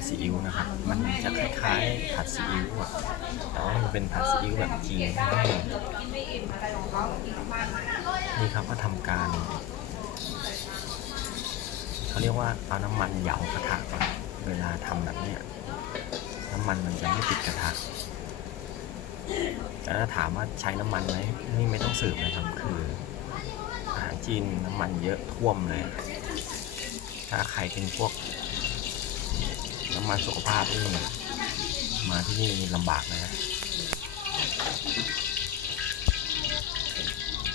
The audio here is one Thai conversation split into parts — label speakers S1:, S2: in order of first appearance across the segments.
S1: ดซีอิ๊วนะครับ มันจะคล้ายๆผัดซีอิ๊วอะแต่ว่ามันเป็นผัดซีอิ๊วแบบจีนแห้งนี่ครับก็ทำการเขาเรียกว่าเอาน้ำมันเหยากระทะก่อนเวลาทำแบบเนี้ยน้ำมันมันจะไม่ติดกระทะแต่ถ้าถามว่าใช้น้ำมันไหมนี่ไม่ต้องสืบนะครับคืออาหารจีนน้ำมันเยอะท่วมเลย ถ้าใครเป็นพวก น้ำมันสุขภาพที่นี่มาที่นี่ลำบากนะ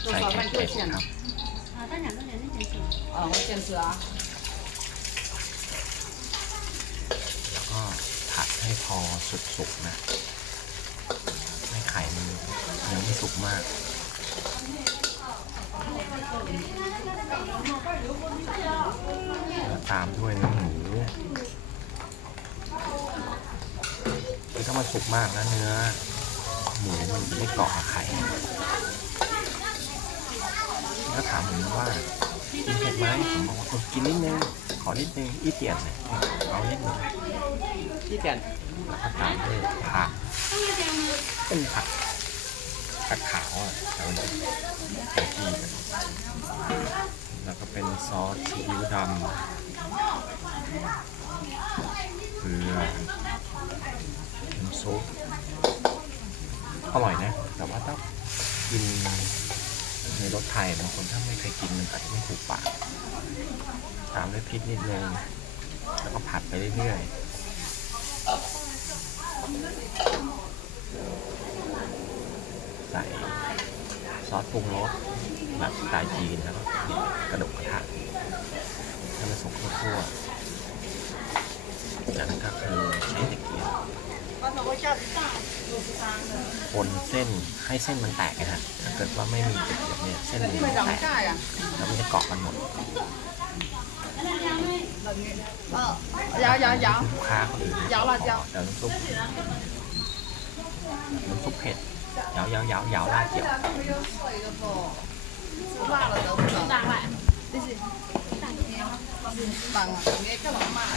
S1: ใส่แข็งเป็ดครับ
S2: อ๋อเจ
S3: นเสือ
S1: แล้วก็ผัดให้พอสุกๆนะให้ไข่มันยังไม่สุกมากตามด้วยน้ำหมู คือถ้ามันสุกมากนะเนื้อ หมูมันจะไม่เกาะกับไข่แล้วถามผมว่ากินเผ็ดไหมผมบอกว่าเออกินนิดนึงขอนิดนึงอีเตียนเนี่ยเอานิดนึง
S3: 几点？
S1: แล้วก็ตามด้วยผักเป็นผักผักขาวอะแต่มันเป็นไข่จีนอะแล้วก็เป็นซอสซีอิ๊วดำ รสไทยบางคนถ้าไม่เคยกินมันอาจจะไม่ถูกปากตามด้วยพริกนิดนึงแล้วก็ผัดไปเรื่อยๆใส่ซอสปรุงรสแบบสไตล์จีนแล้วก็กระดกกระทะให้มันสุกทั่วๆจากนั้นก็คือใช้ตะเกียบ คนเส้นให้เส้นมันแตกนะฮะถ้าเกิดว่าไม่มีจุดเดียเนี่ยเส้นมันจะแตกแล้วมันจะเกาะกันหมด
S3: ยาวยาวยาว
S1: ลูกค้าคนอื่ยา
S3: วละยาว
S1: เดี๋ยวน้ำซุปน้ำซุปเผ็ดยาวยาวยาวยาวลาดเกี่ยว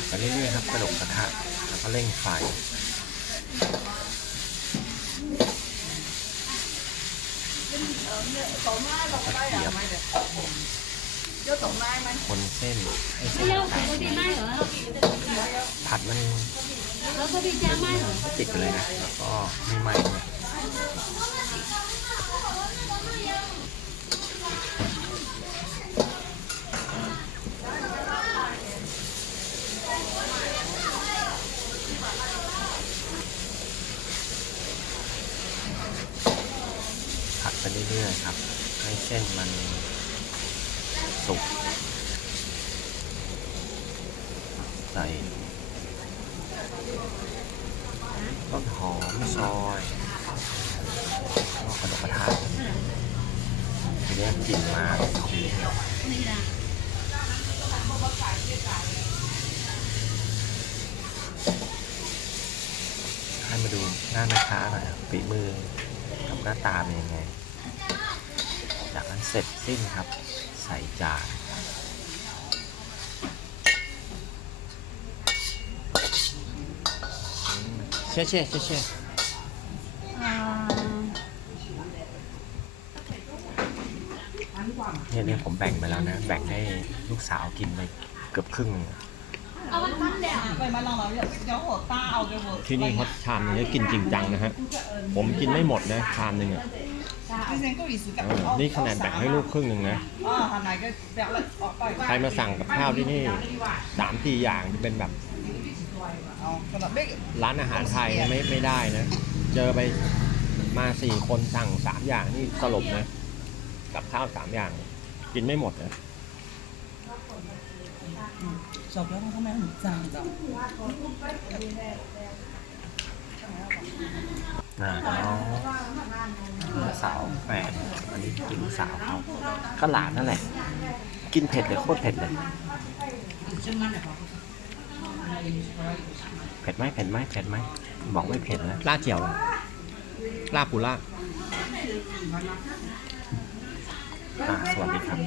S1: ไปเรื่อยๆครับกระดกกระทะแล้วก็เร่งไฟ คนเส้นไอ้เส้นผัดมันติดกันเลยนะแล้วก็ไม่ไหม้ เรื่อยๆครับ ให้เส้นมันสุก ใส่ต้นหอมซอยแล้วก็กระดกกระทะทีนี้กลิ่นมาของนี้。ให้มาดูหน้าแม่ค้าหน่อยฝีมือกับหน้าตาเป็นยังไง จากนั้นเสร็จสิ้นครับ ใส่จานเช่เช่เช่เช่เนี่ยเนี่ยผมแบ่งไปแล้วนะ แบ่งให้ลูกสาวกินไปเกือบครึ่งที่นี่เขาชามหนึงก็กินจริงจังนะฮะ ผมกินไม่หมดนะชามหนึงอะ
S3: 之前高二时
S1: เออนี่ขนาดแบ่งให้ลูกครึ่งหนึ่งนะ
S3: 啊，系咪嘅？白力哦，对。
S1: ใครมาสั่งกับข้าวที่นี่สามสี่อย่างจะเป็นแบบ
S3: 哦，咁啊，咩？
S1: ร้านอาหารไทยนะไม่ไม่ได้นะ เจอไปมาสี่คนสั่งสามอย่างนี่สลบนะ กับข้าวสามอย่าง กินไม่หมดนะ
S3: 手不要放上面很脏的。
S1: น่า น้องลูกสาวแฟนอันนี้กินลูกสาวเขาก็หลานนั่นแหละ กินเผ็ดเลยโคตรเผ็ดเลย เผ็ดไหมเผ็ดไหมเผ็ดไหมบอกไม่เผ็ดนะลาดเจียวลาบปูล่าอะสวัสดีครับ